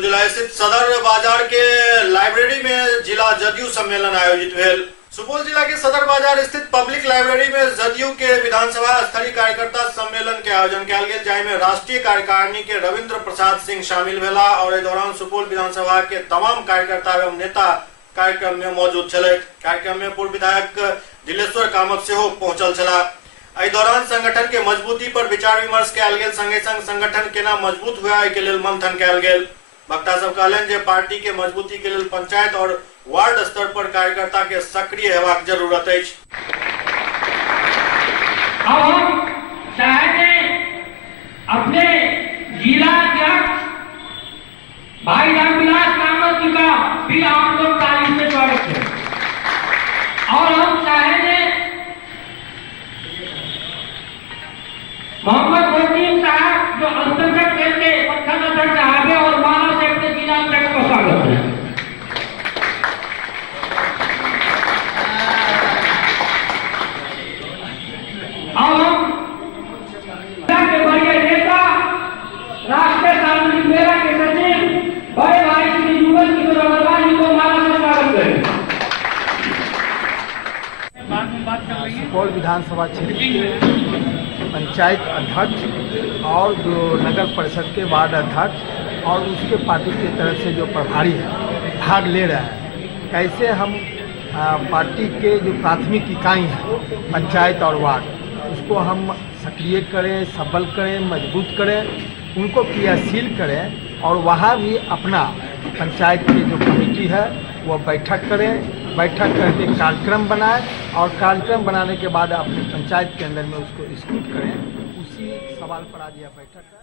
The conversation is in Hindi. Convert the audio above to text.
सुपौल जिला स्थित सदर बाजार के लाइब्रेरी में जिला जदयू सम्मेलन आयोजित भेल। सुपौल जिला के सदर बाजार स्थित पब्लिक लाइब्रेरी में जदयू के विधानसभा स्तरीय कार्यकर्ता सम्मेलन के आयोजन किया गया, जाहिमे राष्ट्रीय कार्यकारिणी के रविंद्र प्रसाद सिंह शामिल भेला और इस दौरान सुपौल विधानसभा के तमाम कार्यकर्ता एवं नेता कार्यक्रम में मौजूद छले। कार्यक्रम में पूर्व विधायक दिलेश्वर कामत सेहो पहुंचल छला। इस दौरान संगठन के मजबूती पर विचार विमर्श कयल गेल, संगे संग संगठन केना मजबूत हुआ के लेल मंथन कयल गेल। वक्ता सब कहलनि जे पार्टी के मजबूती के लेल पंचायत और वार्ड स्तर पर कार्यकर्ता के सक्रिय हेबाक जरूरत अछि। अब हम चाहे अपने जिला अध्यक्ष भाई रामविलास कामत जी का भी आप लोग तारीफ से स्वागत करें और हम चाहेंगे मोहम्मद मोहसिन साहब जो अल्पसंख्यक सेल के पत्थर अध्यक्ष साहब है और मानव सेल के जिला अध्यक्ष का स्वागत है। अब हम के बड़े नेता राष्ट्रीय सार्वजनिक मेला के सचिव बड़े भाई श्री युगल किशोर अग्रवाल जी को माला से स्वागत करें। सुपौल विधानसभा क्षेत्र के पंचायत अध्यक्ष और जो नगर परिषद के वार्ड अध्यक्ष और उसके पार्टी की तरफ से जो प्रभारी है भाग ले रहे हैं, कैसे हम पार्टी के जो प्राथमिक इकाई है पंचायत और वार्ड उसको हम सक्रिय करें, सबल करें, मजबूत करें, उनको क्रियाशील करें और वहाँ भी अपना पंचायत की जो कमेटी है वो बैठक करें, बैठक करके कार्यक्रम बनाएं और कार्यक्रम बनाने के बाद अपने पंचायत के अंदर में उसको स्क्रूट करें। उसी सवाल पर आज यह बैठक है।